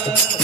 love.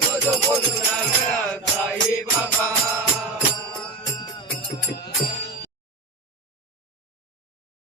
Go to